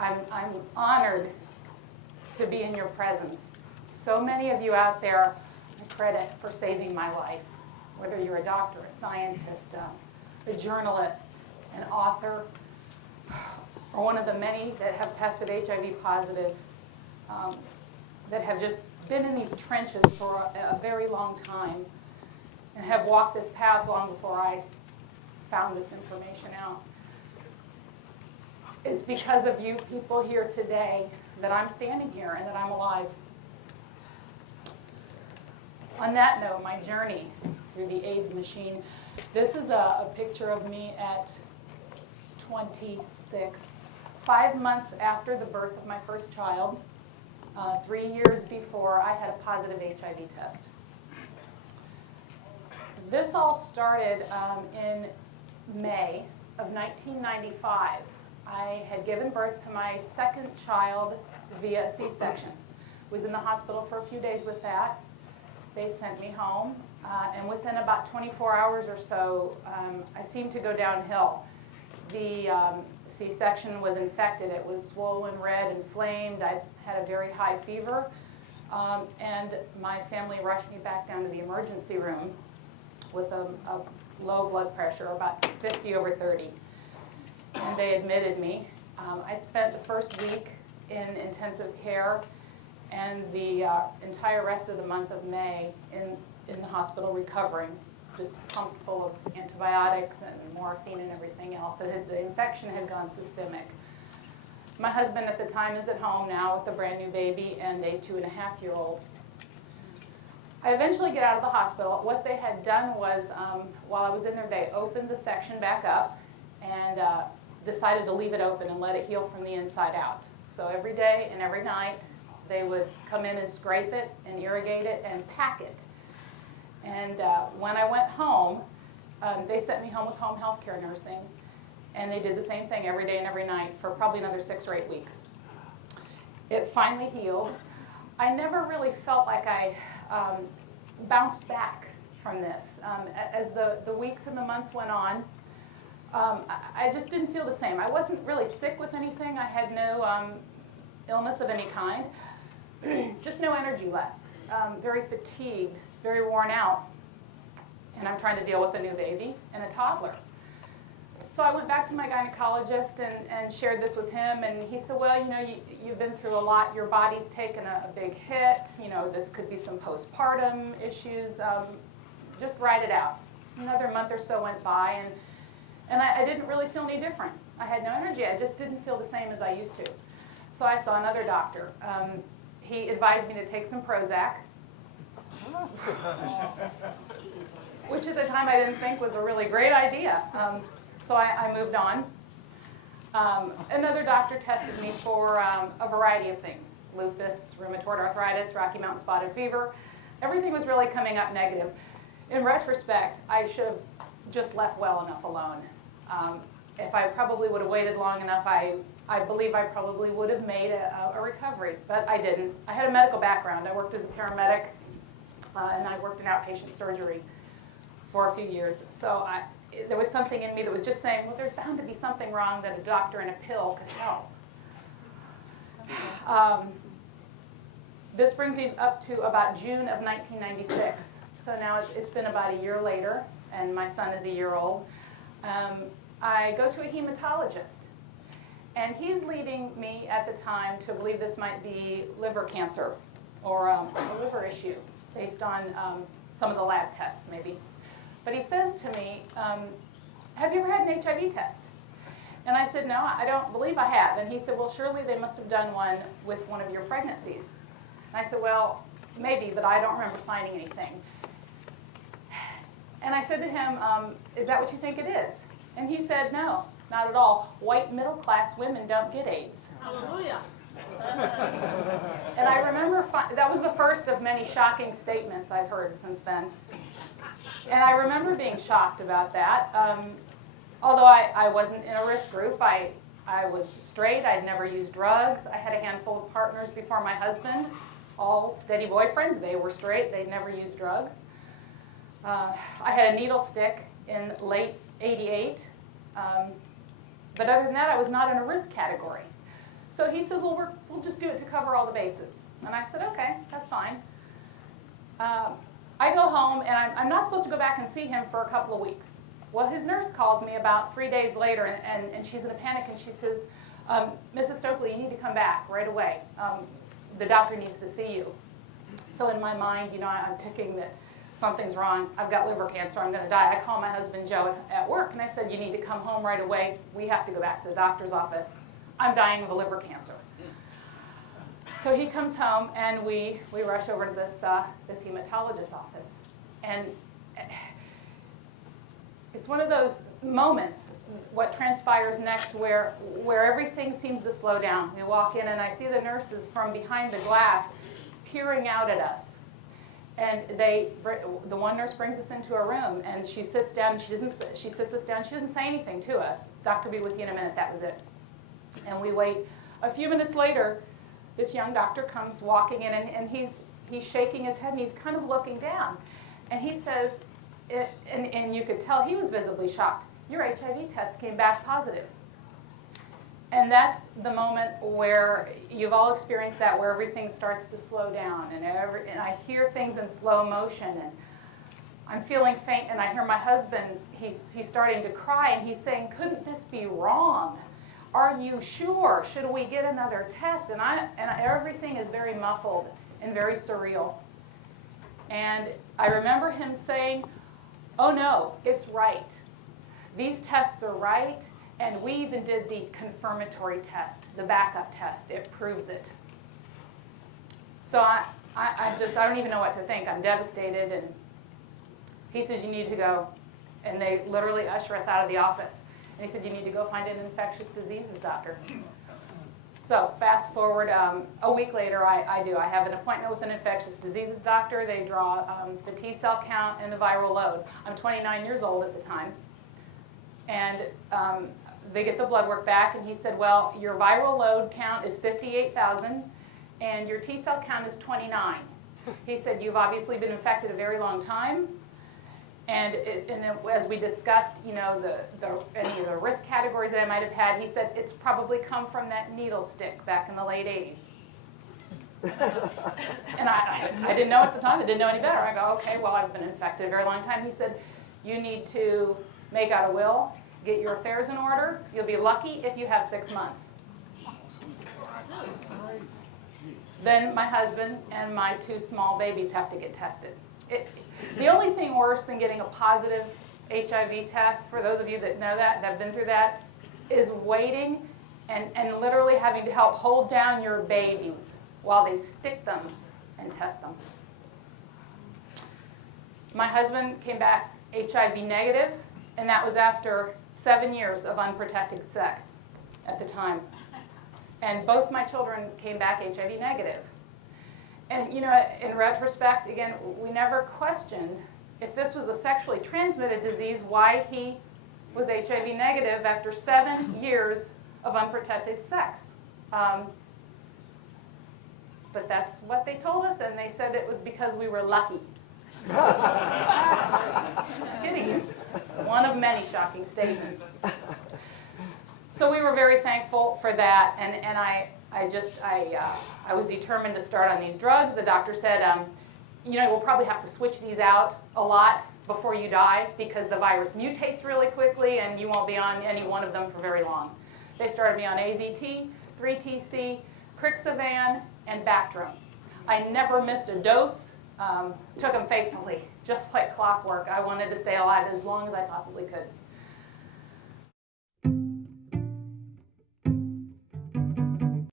I'm honored to be in your presence. So many of you out there, I credit for saving my life, whether you're a doctor, a scientist, a journalist, an author, or one of the many that have tested HIV positive, that have just been in these trenches for a very long time and have walked this path long before I found this information out. It's because of you people here today that I'm standing here and that I'm alive. On that note, my journey through the AIDS machine, this is a picture of me at 26, 5 months after the birth of my first child, 3 years before I had a positive HIV test. This all started in May of 1995. I had given birth to my second child via a C-section. Was in the hospital for a few days with that. They sent me home, and within about 24 hours or so, I seemed to go downhill. The C-section was infected. It was swollen, red, inflamed. I had a very high fever, and my family rushed me back down to the emergency room with a low blood pressure, about 50 over 30. And they admitted me. I spent the first week in intensive care and the entire rest of the month of May in the hospital recovering, just pumped full of antibiotics and morphine and everything else. The infection had gone systemic. My husband at the time is at home now with a brand new baby and a 2.5-year-old. I eventually get out of the hospital. What they had done was, while I was in there, they opened the section back up and decided to leave it open and let it heal from the inside out. So every day and every night, they would come in and scrape it and irrigate it and pack it. And when I went home, they sent me home with home health care nursing, and they did the same thing every day and every night for probably another 6 or 8 weeks. It finally healed. I never really felt like I bounced back from this. As the weeks and the months went on, I just didn't feel the same. I wasn't really sick with anything. I had no illness of any kind. Just no energy left. Very fatigued, very worn out. And I'm trying to deal with a new baby and a toddler. So I went back to my gynecologist and shared this with him, and he said, well, you know, you've been through a lot. Your body's taken a big hit. You know, this could be some postpartum issues. Just ride it out. Another month or so went by, and I didn't really feel any different. I had no energy. I just didn't feel the same as I used to. So I saw another doctor. He advised me to take some Prozac, which at the time I didn't think was a really great idea. So I moved on. Another doctor tested me for a variety of things: lupus, rheumatoid arthritis, Rocky Mountain spotted fever. Everything was really coming up negative. In retrospect, I should have just left well enough alone. If I probably would have waited long enough, I believe I probably would have made a recovery, but I didn't. I had a medical background. I worked as a paramedic, and I worked in outpatient surgery for a few years. So there was something in me that was just saying, well, there's bound to be something wrong that a doctor and a pill could help. This brings me up to about June of 1996. So now it's been about a year later, and my son is a year old. I go to a hematologist, and he's leading me at the time to believe this might be liver cancer or a liver issue based on some of the lab tests maybe. But he says to me, have you ever had an HIV test? And I said, no, I don't believe I have. And he said, well, surely they must have done one with one of your pregnancies. And I said, well, maybe, but I don't remember signing anything. And I said to him, is that what you think it is? And he said, no, not at all. White middle-class women don't get AIDS. Hallelujah. And I remember, that was the first of many shocking statements I've heard since then. And I remember being shocked about that. Although I wasn't in a risk group, I was straight. I'd never used drugs. I had a handful of partners before my husband, all steady boyfriends. They were straight. They'd never used drugs. I had a needle stick in late '88. But other than that, I was not in a risk category. So he says, well, we'll just do it to cover all the bases. And I said, okay, that's fine. I go home, and I'm not supposed to go back and see him for a couple of weeks. Well, his nurse calls me about 3 days later, and she's in a panic, and she says, Mrs. Stokely, you need to come back right away. The doctor needs to see you. So in my mind, I'm thinking that something's wrong. I've got liver cancer. I'm going to die. I call my husband, Joe, at work, and I said, you need to come home right away. We have to go back to the doctor's office. I'm dying of a liver cancer. So he comes home, and we rush over to this hematologist's office. And it's one of those moments, what transpires next, where everything seems to slow down. We walk in, and I see the nurses from behind the glass peering out at us. And the one nurse brings us into a room, and she sits down, and she sits us down. She doesn't say anything to us. Doctor, be with you in a minute. That was it. And we wait. A few minutes later, this young doctor comes walking in, and he's shaking his head, and he's kind of looking down. And he says, and you could tell he was visibly shocked, your HIV test came back positive. And that's the moment where you've all experienced that, where everything starts to slow down, and I hear things in slow motion, and I'm feeling faint, and I hear my husband, he's starting to cry, and he's saying, couldn't this be wrong? Are you sure? Should we get another test? And everything is very muffled and very surreal. And I remember him saying, oh no, it's right. These tests are right, and we even did the confirmatory test, the backup test. It proves it. So I don't even know what to think. I'm devastated, and he says, you need to go. And they literally usher us out of the office. And he said, you need to go find an infectious diseases doctor. So fast forward, a week later, I have an appointment with an infectious diseases doctor. They draw the T-cell count and the viral load. I'm 29 years old at the time. And they get the blood work back, and he said, well, your viral load count is 58,000, and your T-cell count is 29. He said, you've obviously been infected a very long time. And then as we discussed, any of the risk categories that I might have had, he said, it's probably come from that needle stick back in the late 80s. And I didn't know at the time. I didn't know any better. I go, okay, well, I've been infected a very long time. He said, you need to make out a will, get your affairs in order. You'll be lucky if you have 6 months. Then my husband and my 2 small babies have to get tested. The only thing worse than getting a positive HIV test, for those of you that know that have been through that, is waiting and literally having to help hold down your babies while they stick them and test them. My husband came back HIV negative, and that was after 7 years of unprotected sex at the time. And both my children came back HIV negative. And in retrospect, again, we never questioned if this was a sexually transmitted disease, why he was HIV negative after 7 years of unprotected sex. But that's what they told us, and they said it was because we were lucky. I'm kidding you. One of many shocking statements. So we were very thankful for that, and I was determined to start on these drugs. The doctor said, we'll probably have to switch these out a lot before you die because the virus mutates really quickly and you won't be on any one of them for very long. They started me on AZT, 3TC, Crixivan, and Bactrim. I never missed a dose, took them faithfully, just like clockwork. I wanted to stay alive as long as I possibly could.